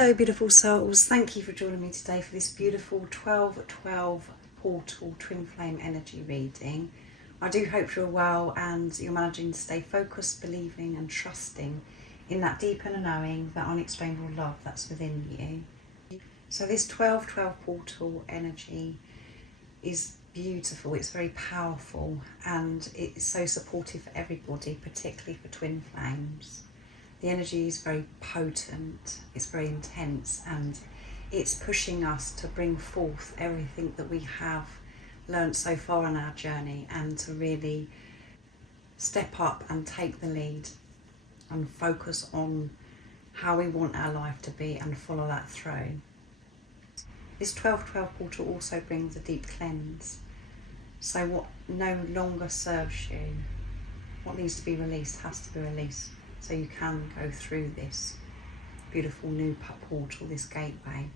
Hello beautiful souls, thank you for joining me today for this beautiful 12-12 portal twin flame energy reading. I do hope you're well and you're managing to stay focused, believing and trusting in that deep inner knowing, that unexplainable love that's within you. So this 12-12 portal energy is beautiful, it's very powerful and it's so supportive for everybody, particularly for twin flames. The energy is very potent, it's very intense, and it's pushing us to bring forth everything that we have learnt so far on our journey and to really step up and take the lead and focus on how we want our life to be and follow that through. This 12-12 portal also brings a deep cleanse. So what no longer serves you, what needs to be released has to be released. So you can go through this beautiful new portal, this gateway.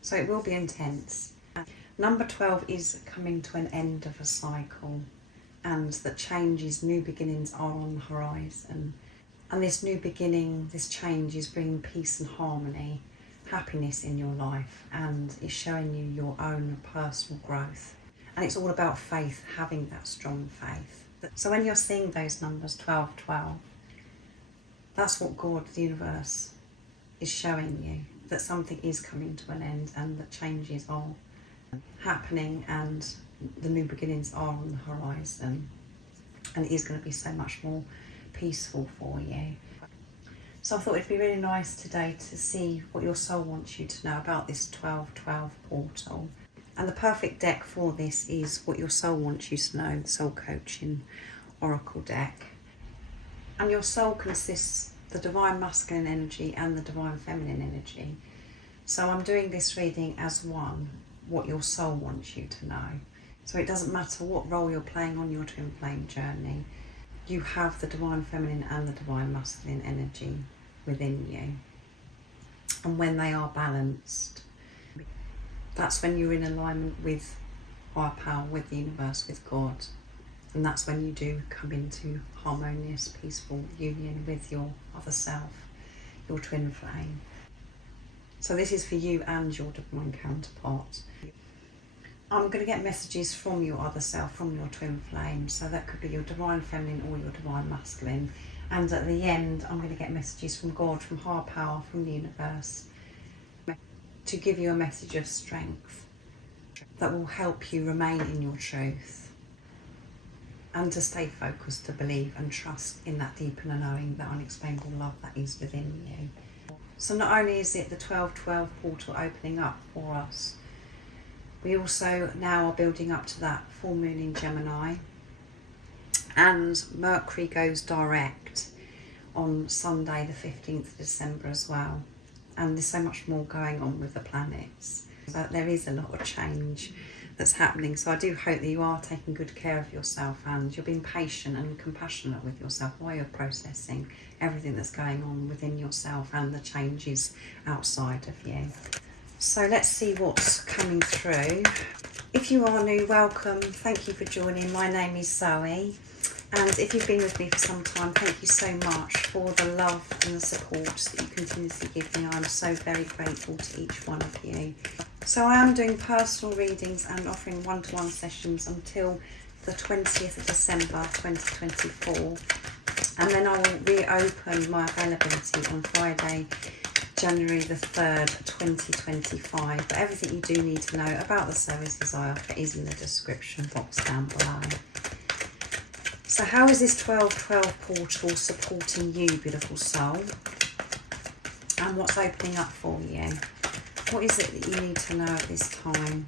So it will be intense. Number 12 is coming to an end of a cycle, and that changes, new beginnings are on the horizon. And this new beginning, this change is bringing peace and harmony, happiness in your life, and is showing you your own personal growth. And it's all about faith, having that strong faith. So when you're seeing those numbers, 12-12, that's what God, the universe, is showing you, that something is coming to an end and that changes are happening and the new beginnings are on the horizon, and it is going to be so much more peaceful for you. So I thought it'd be really nice today to see what your soul wants you to know about this 12-12 portal. And the perfect deck for this is what your soul wants you to know, the Soul Coaching Oracle deck. And your soul consists of the divine masculine energy and the divine feminine energy. So I'm doing this reading as one, what your soul wants you to know. So it doesn't matter what role you're playing on your twin flame journey, you have the divine feminine and the divine masculine energy within you. And when they are balanced, that's when you're in alignment with higher power, with the universe, with God. And that's when you do come into harmonious, peaceful union with your other self, your twin flame. So this is for you and your divine counterpart. I'm going to get messages from your other self, from your twin flame. So that could be your divine feminine or your divine masculine. And at the end, I'm going to get messages from God, from higher power, from the universe, to give you a message of strength that will help you remain in your truth. And to stay focused, to believe and trust in that deep inner knowing, that unexplainable love that is within you. So not only is it the 12-12 portal opening up for us, we also now are building up to that full moon in Gemini, and Mercury goes direct on Sunday the 15th of December as well. And there's so much more going on with the planets. So there is a lot of change that's happening. So I do hope that you are taking good care of yourself and you're being patient and compassionate with yourself while you're processing everything that's going on within yourself and the changes outside of you. So let's see what's coming through. If you are new, welcome. Thank you for joining. My name is Zoe. And if you've been with me for some time, thank you so much for the love and the support that you continuously give me. I'm so very grateful to each one of you. So I am doing personal readings and offering one-to-one sessions until the 20th of December 2024. And then I will reopen my availability on Friday, January the 3rd, 2025. But everything you do need to know about the services I offer is in the description box down below. So how is this 12-12 portal supporting you, beautiful soul? And what's opening up for you? What is it that you need to know at this time?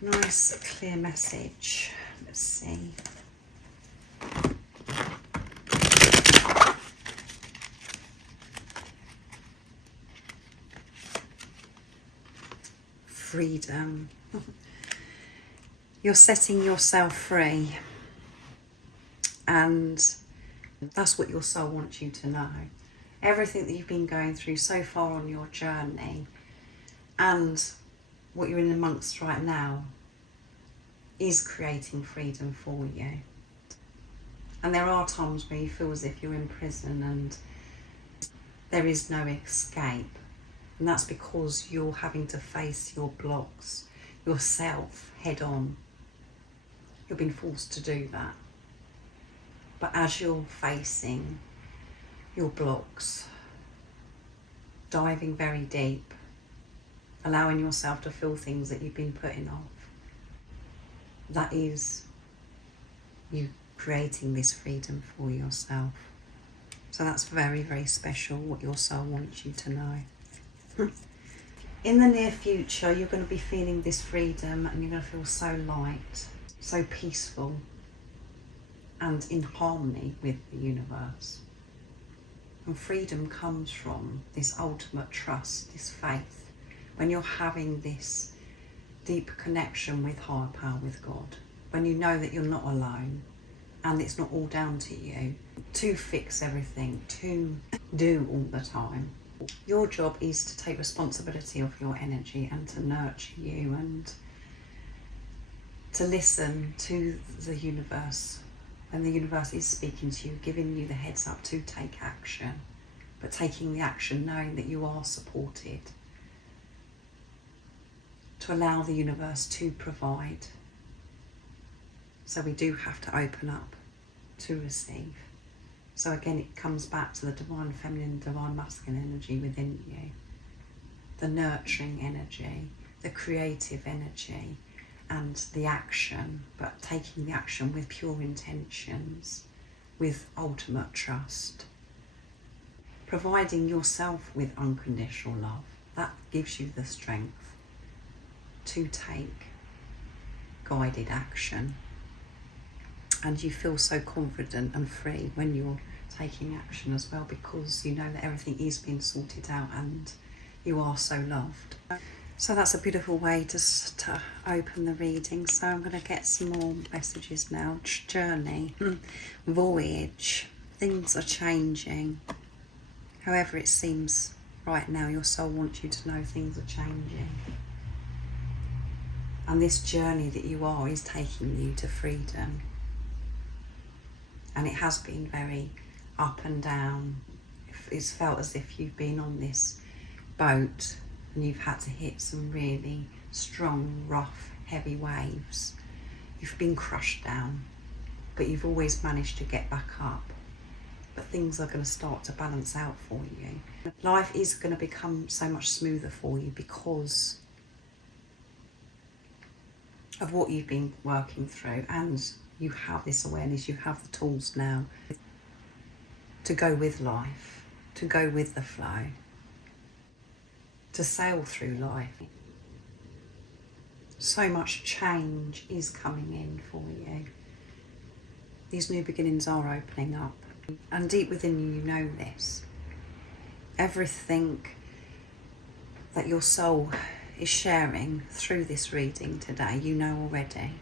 Nice, clear message. Let's see. Freedom. You're setting yourself free. And that's what your soul wants you to know. Everything that you've been going through so far on your journey and what you're in amongst right now is creating freedom for you. And there are times where you feel as if you're in prison and There is no escape. And that's because you're having to face your blocks, yourself, head on. You've been forced to do that. But as you're facing your blocks, diving very deep, allowing yourself to feel things that you've been putting off, that is you creating this freedom for yourself. So that's very, very special, what your soul wants you to know. In the near future, you're going to be feeling this freedom, and you're going to feel so light, so peaceful, and in harmony with the universe. And freedom comes from this ultimate trust, this faith, when you're having this deep connection with higher power, with God, when you know that you're not alone and it's not all down to you to fix everything, to do all the time. Your job is to take responsibility of your energy and to nurture you and to listen to the universe when the universe is speaking to you, giving you the heads up to take action, but taking the action knowing that you are supported, to allow the universe to provide. So we do have to open up to receive. So again, it comes back to the divine feminine, divine masculine energy within you, the nurturing energy, the creative energy, and the action, but taking the action with pure intentions, with ultimate trust. Providing yourself with unconditional love, that gives you the strength to take guided action. And you feel so confident and free when you're taking action as well, because you know that everything is being sorted out and you are so loved. So that's a beautiful way to open the reading. So I'm going to get some more messages now. Journey, voyage, things are changing. However it seems right now, your soul wants you to know things are changing. And this journey that you are is taking you to freedom. And it has been very up and down. It's felt as if you've been on this boat and you've had to hit some really strong, rough, heavy waves. You've been crushed down, but you've always managed to get back up. But things are going to start to balance out for you. Life is going to become so much smoother for you because of what you've been working through, and you have this awareness, you have the tools now to go with life, to go with the flow, to sail through life. So much change is coming in for you. These new beginnings are opening up, and deep within you, you know this. Everything that your soul is sharing through this reading today, you know already.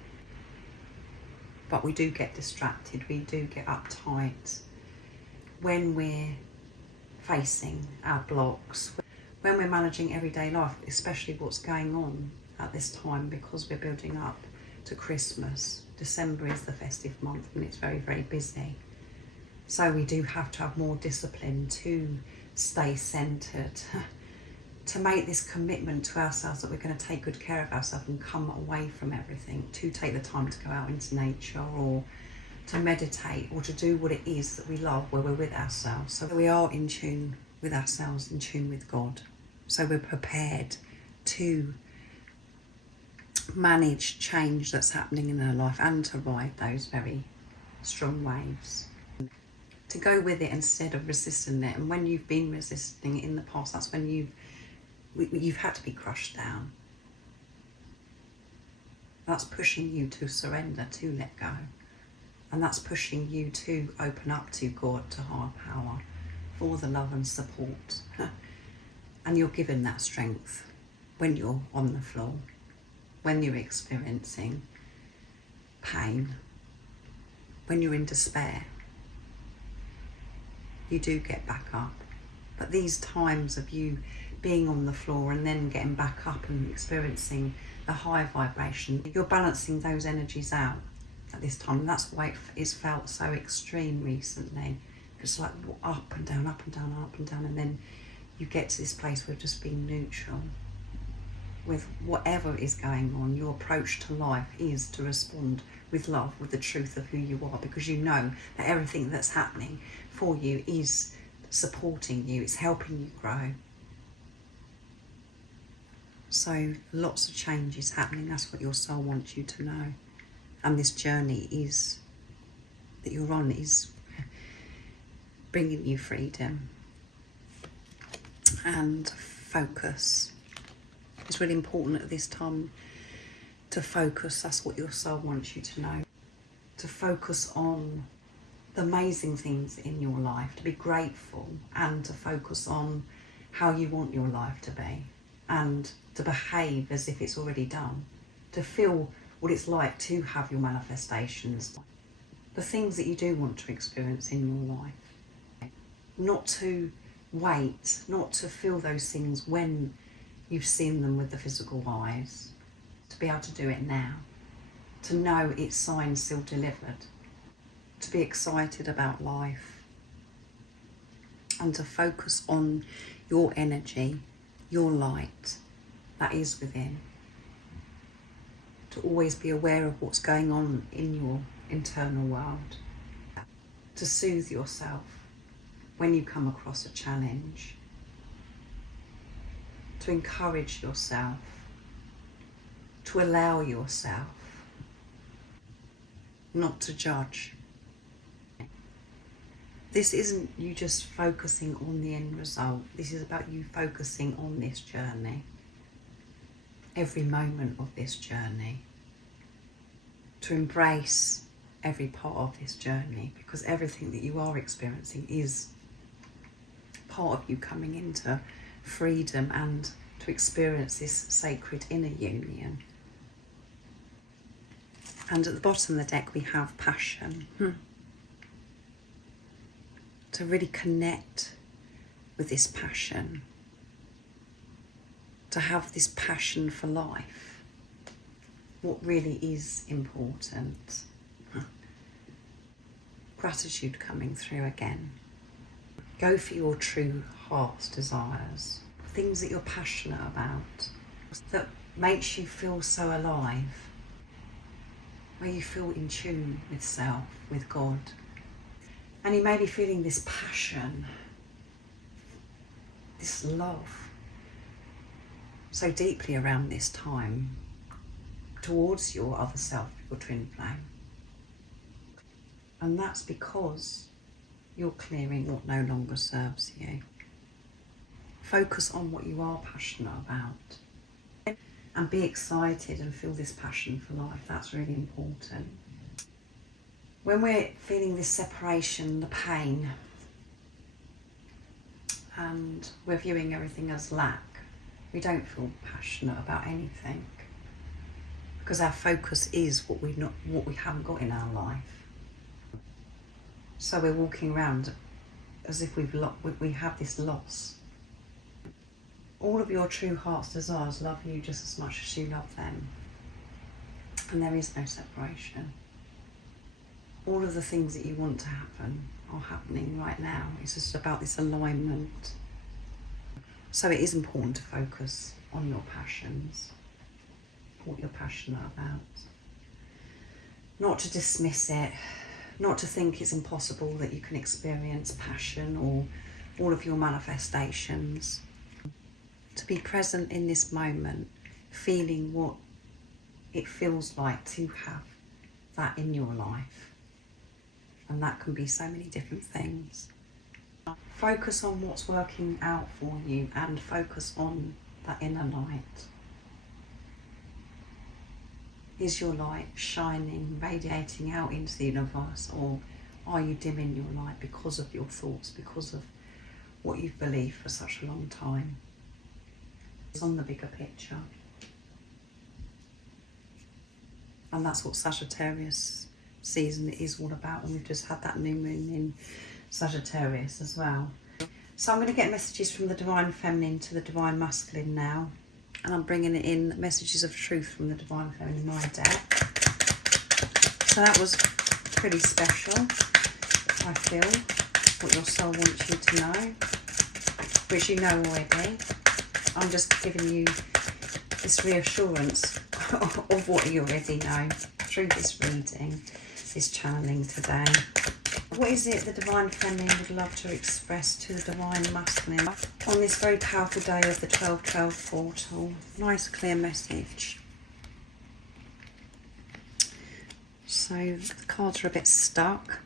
But we do get distracted, we do get uptight when we're facing our blocks, when we're managing everyday life, especially what's going on at this time, because we're building up to Christmas. December is the festive month and it's very, very busy. So we do have to have more discipline to stay centred, to make this commitment to ourselves that we're going to take good care of ourselves and come away from everything, to take the time to go out into nature or to meditate or to do what it is that we love, where we're with ourselves. So we are in tune with ourselves, in tune with God. So we're prepared to manage change that's happening in our life and to ride those very strong waves. To go with it instead of resisting it. And when you've been resisting it in the past, that's when you've had to be crushed down. That's pushing you to surrender, to let go. And that's pushing you to open up to God, to higher power, for the love and support. And you're given that strength when you're on the floor, when you're experiencing pain, when you're in despair. You do get back up. But these times of you being on the floor and then getting back up and experiencing the high vibration, you're balancing those energies out at this time. And that's why it's felt so extreme recently, It's like up and down, up and down, up and down, and then you get to this place where just being neutral with whatever is going on. Your approach to life is to respond with love, with the truth of who you are, because you know that everything that's happening for you is supporting you, it's helping you grow. So lots of change is happening. That's what your soul wants you to know. And this journey is that you're on is bringing you freedom and focus. It's really important at this time to focus. That's what your soul wants you to know. To focus on the amazing things in your life, to be grateful, and to focus on how you want your life to be, and to behave as if it's already done, to feel what it's like to have your manifestations, the things that you do want to experience in your life. Not to wait, not to feel those things when you've seen them with the physical eyes, to be able to do it now, to know it's signed, sealed, delivered, to be excited about life, and to focus on your energy, your light that is within, to always be aware of what's going on in your internal world, to soothe yourself when you come across a challenge, to encourage yourself, to allow yourself, not to judge. This isn't you just focusing on the end result. This is about you focusing on this journey, every moment of this journey, to embrace every part of this journey, because everything that you are experiencing is part of you coming into freedom and to experience this sacred inner union. And at the bottom of the deck we have passion. To really connect with this passion, to have this passion for life, what really is important. Gratitude coming through again. Go for your true heart's desires, things that you're passionate about, that makes you feel so alive, where you feel in tune with self, with God. And you may be feeling this passion, this love, so deeply around this time towards your other self, your twin flame. And that's because you're clearing what no longer serves you. Focus on what you are passionate about and be excited and feel this passion for life. That's really important. When we're feeling this separation, the pain, and we're viewing everything as lack, we don't feel passionate about anything, because our focus is what we haven't got in our life. So we're walking around as if we have this loss. All of your true heart's desires love you just as much as you love them, and there is no separation. All of the things that you want to happen are happening right now. It's just about this alignment. So it is important to focus on your passions, what you're passionate about. Not to dismiss it, not to think it's impossible that you can experience passion or all of your manifestations. To be present in this moment, feeling what it feels like to have that in your life. And that can be so many different things. Focus on what's working out for you and focus on that inner light. Is your light shining, radiating out into the universe, or are you dimming your light because of your thoughts, because of what you've believed for such a long time? It's on the bigger picture. And that's what Sagittarius season is all about, and we've just had that new moon in Sagittarius as well. So I'm going to get messages from the Divine Feminine to the Divine Masculine now, and I'm bringing in messages of truth from the Divine Feminine in my deck. So that was pretty special, I feel. what your soul wants you to know, which you know already. I'm just giving you this reassurance of what you already know through this reading, this channeling today. What is it the Divine Feminine would love to express to the Divine Masculine on this very powerful day of the 12-12 portal? Nice clear message. So the cards are a bit stuck.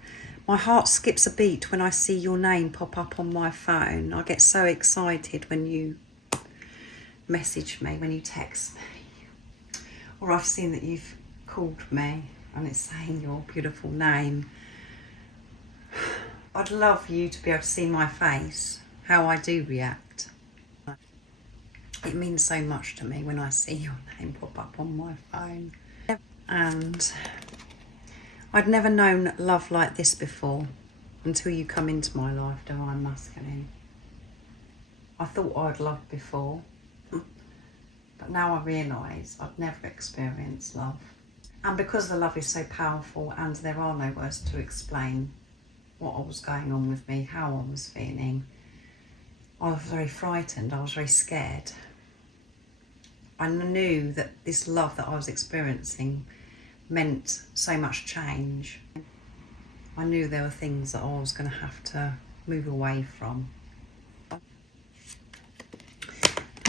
My heart skips a beat when I see your name pop up on my phone. I get so excited when you message me, when you text me. Or I've seen that you've called me and it's saying your beautiful name. I'd love you to be able to see my face, how I do react. It means so much to me when I see your name pop up on my phone. And I'd never known love like this before until you come into my life, Divine Masculine. I thought I'd loved before, but now I realise I'd never experienced love. And because the love is so powerful and there are no words to explain what was going on with me, how I was feeling, I was very frightened, I was very scared. I knew that this love that I was experiencing meant so much change. I knew there were things that I was going to have to move away from. Oh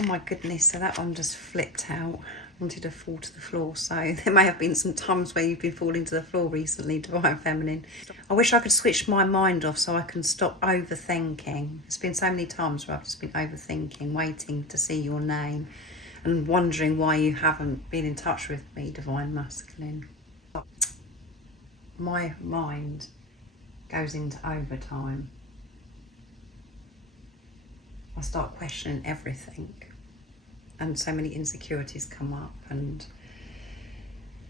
my goodness, so that one just flipped out. Wanted to fall to the floor, so there may have been some times where you've been falling to the floor recently, Divine Feminine. I wish I could switch my mind off so I can stop overthinking. There's been so many times where I've just been overthinking, waiting to see your name and wondering why you haven't been in touch with me, Divine Masculine. My mind goes into overtime. I start questioning everything. And so many insecurities come up, and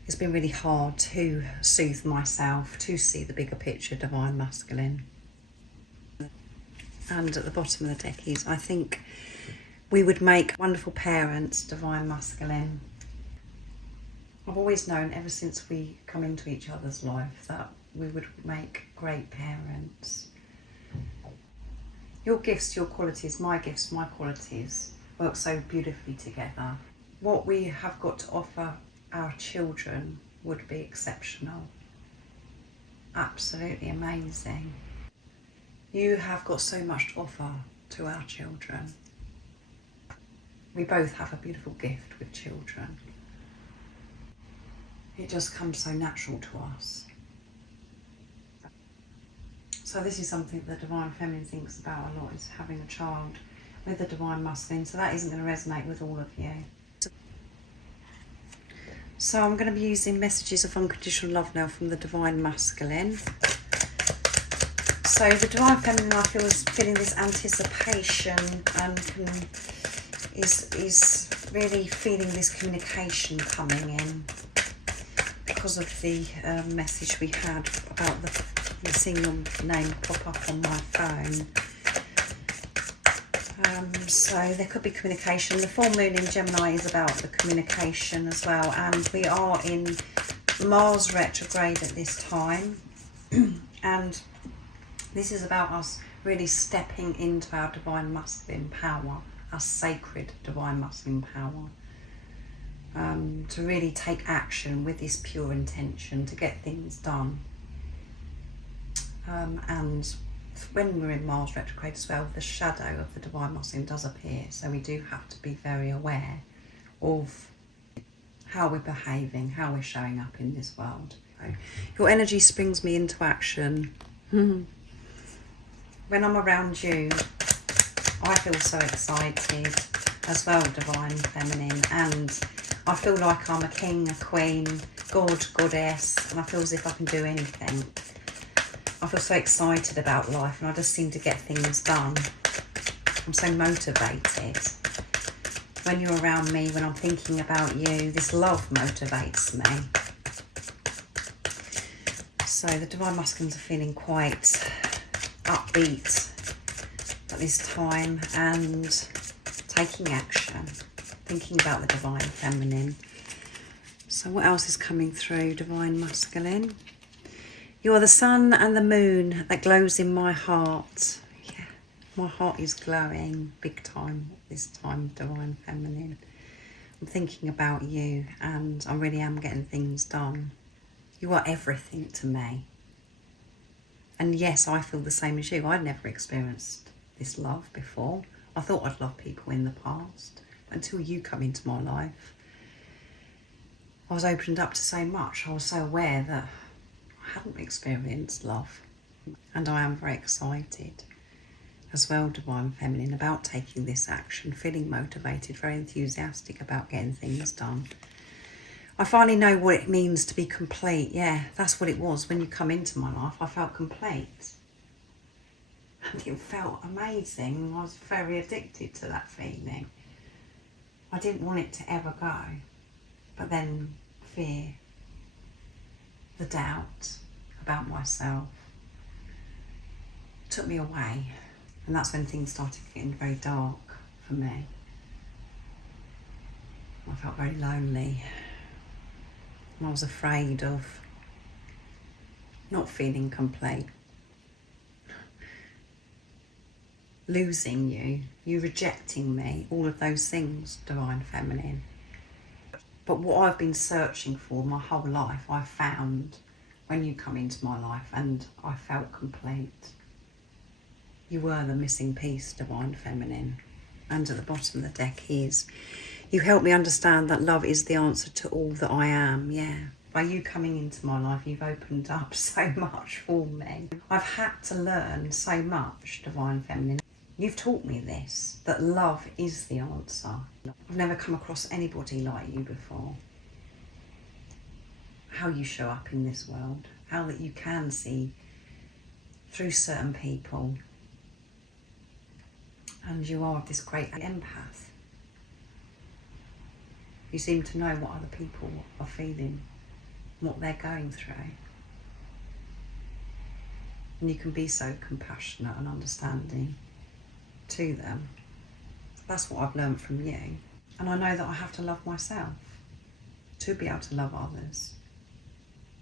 it's been really hard to soothe myself, to see the bigger picture, Divine Masculine. And at the bottom of the deck is, I think we would make wonderful parents, Divine Masculine. I've always known ever since we come into each other's life that we would make great parents. Your gifts, your qualities, my gifts, my qualities work so beautifully together. What we have got to offer our children would be exceptional. Absolutely amazing. You have got so much to offer to our children. We both have a beautiful gift with children. It just comes so natural to us. So this is something the Divine Feminine thinks about a lot, is having a child with the Divine Masculine. So that isn't going to resonate with all of you. So I'm going to be using messages of unconditional love now from the Divine Masculine. So the Divine Feminine, I feel, is feeling this anticipation and is really feeling this communication coming in because of the message we had about seeing your name pop up on my phone. So there could be communication. The full moon in Gemini is about the communication as well, and we are in Mars retrograde at this time. And this is about us really stepping into our Divine Masculine power, our sacred Divine Masculine power, to really take action with this pure intention to get things done. And when we're in Mars retrograde as well, the shadow of the Divine Masculine does appear, so we do have to be very aware of how we're behaving, how we're showing up in this world. Your energy springs me into action. When I'm around you, I feel so excited as well, Divine Feminine, and I feel like I'm a king, a queen, god, goddess, and I feel as if I can do anything. I feel so excited about life, and I just seem to get things done. I'm so motivated. When you're around me, when I'm thinking about you, this love motivates me. So the Divine Masculines are feeling quite upbeat at this time and taking action, thinking about the Divine Feminine. So what else is coming through, Divine Masculine? You are the sun and the moon that glows in my heart. Yeah, my heart is glowing big time this time, Divine Feminine. I'm thinking about you and I really am getting things done. You are everything to me. And yes, I feel the same as you. I'd never experienced this love before. I thought I'd loved people in the past. But until you come into my life, I was opened up to so much. I was so aware that I hadn't experienced love. And I am very excited as well, Divine Feminine, about taking this action, feeling motivated, very enthusiastic about getting things done. I finally know what it means to be complete. Yeah, that's what it was. When you come into my life, I felt complete. And it felt amazing. I was very addicted to that feeling. I didn't want it to ever go. But then fear, the doubt about myself took me away. And that's when things started getting very dark for me. I felt very lonely. And I was afraid of not feeling complete. Losing you rejecting me, all of those things, Divine Feminine. But what I've been searching for my whole life, I found when you come into my life, and I felt complete. You were the missing piece, Divine Feminine. And at the bottom of the deck is, you help me understand that love is the answer to all that I am. Yeah. By you coming into my life, you've opened up so much for me. I've had to learn so much, Divine Feminine. You've taught me this, that love is the answer. I've never come across anybody like you before. How you show up in this world, how that you can see through certain people. And you are this great empath. You seem to know what other people are feeling, what they're going through. And you can be so compassionate and understanding to them. That's what I've learned from you. And I know that I have to love myself to be able to love others.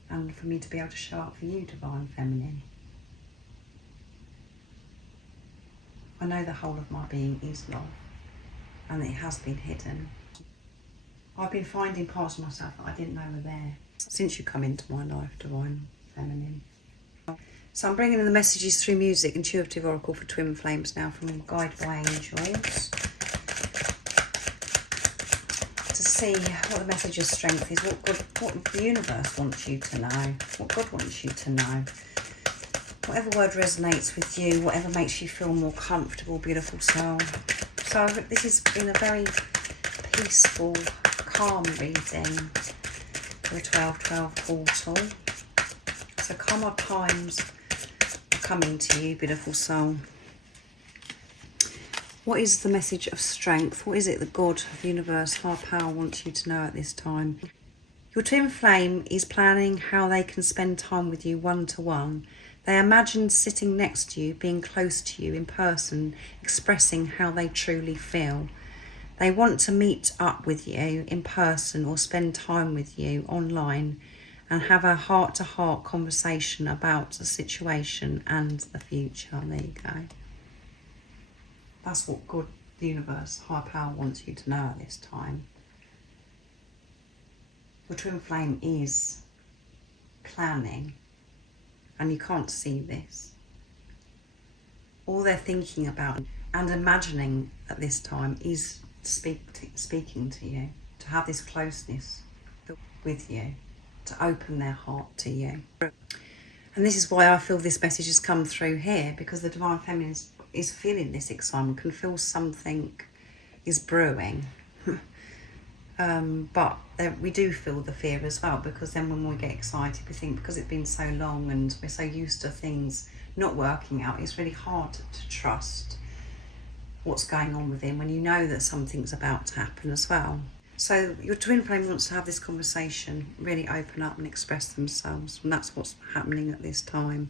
And for me to be able to show up for you, Divine Feminine. I know the whole of my being is love, and it has been hidden. I've been finding parts of myself that I didn't know were there since you come into my life, Divine Feminine. So I'm bringing in the messages through music, Intuitive Oracle for Twin Flames now from Guide by Angels. To see what the message of strength is, what the universe wants you to know, what God wants you to know. Whatever word resonates with you, whatever makes you feel more comfortable, beautiful soul. So this has been a very peaceful, calm reading for the 12/12 portal. So calmer times are coming to you, beautiful soul. What is the message of strength? What is it that God, the universe, higher power wants you to know at this time? Your twin flame is planning how they can spend time with you one-to-one. They imagine sitting next to you, being close to you in person, expressing how they truly feel. They want to meet up with you in person or spend time with you online and have a heart-to-heart conversation about the situation and the future. There you go. That's what God, the universe, higher power wants you to know at this time. Your twin flame is planning, and you can't see this. All they're thinking about and imagining at this time is speaking to you, to have this closeness with you, to open their heart to you. And this is why I feel this message has come through here, because the Divine Feminine is feeling this excitement, can feel something is brewing. But we do feel the fear as well, because then when we get excited, we think because it's been so long and we're so used to things not working out, it's really hard to trust what's going on within when you know that something's about to happen as well. So your twin flame wants to have this conversation, really open up and express themselves, and that's what's happening at this time.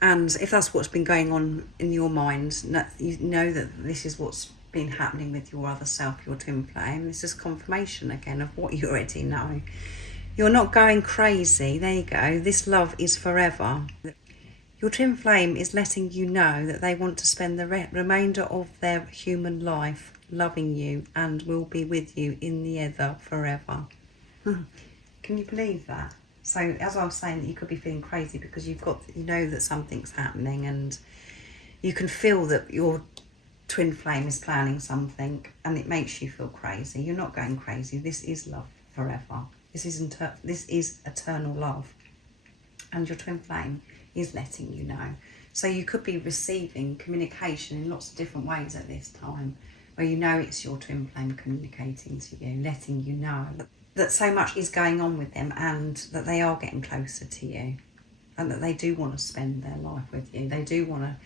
And if that's what's been going on in your mind, you know that this is what's been happening with your other self, your twin flame. This is confirmation again of what you already know. You're not going crazy. There you go. This love is forever. Your twin flame is letting you know that they want to spend the remainder of their human life loving you and will be with you in the ether forever. Can you believe that? So as I was saying, you could be feeling crazy because you know that something's happening, and you can feel that your twin flame is planning something, and it makes you feel crazy. You're not going crazy. This is love forever. This is eternal love, and your twin flame is letting you know. So you could be receiving communication in lots of different ways at this time, where you know it's your twin flame communicating to you, letting you know that so much is going on with them, and that they are getting closer to you, and that they do want to spend their life with you. They do want to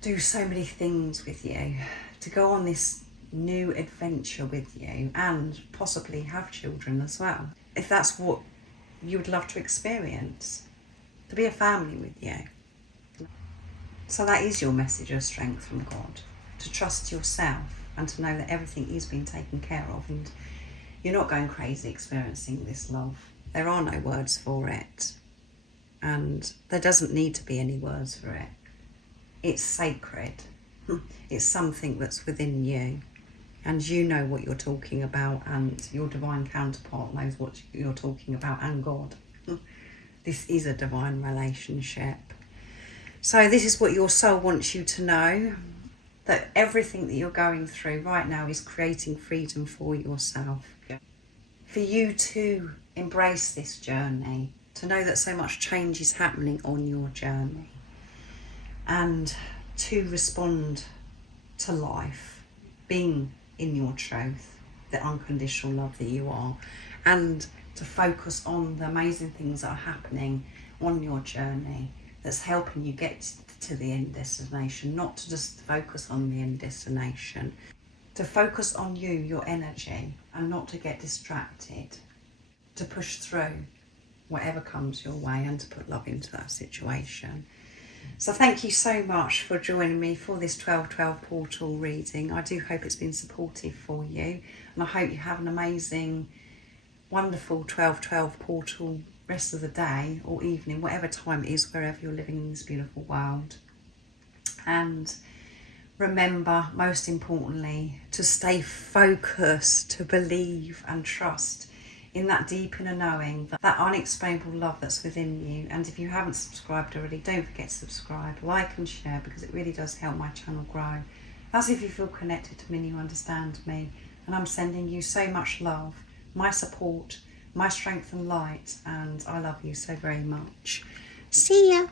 do so many things with you, to go on this new adventure with you, and possibly have children as well, if that's what you would love to experience, to be a family with you. So that is your message of strength from God, to trust yourself and to know that everything is being taken care of, and you're not going crazy experiencing this love. There are no words for it, and there doesn't need to be any words for it. It's sacred. It's something that's within you, and you know what you're talking about, and your divine counterpart knows what you're talking about, and God. This is a divine relationship. So this is what your soul wants you to know, that everything that you're going through right now is creating freedom for yourself. For you to embrace this journey, to know that so much change is happening on your journey, and to respond to life, being in your truth, the unconditional love that you are, and to focus on the amazing things that are happening on your journey that's helping you get to the end destination, not to just focus on the end destination, to focus on you, your energy, and not to get distracted, to push through whatever comes your way and to put love into that situation. So thank you so much for joining me for this 12/12 portal reading. I do hope it's been supportive for you, and I hope you have an amazing, wonderful 12/12 portal rest of the day or evening, whatever time it is, wherever you're living in this beautiful world. And remember, most importantly, to stay focused, to believe and trust in that deep inner knowing, that unexplainable love that's within you. And if you haven't subscribed already, don't forget to subscribe, like and share, because it really does help my channel grow. That's if you feel connected to me and you understand me. And I'm sending you so much love, my support, my strength and light, and I love you so very much. See ya.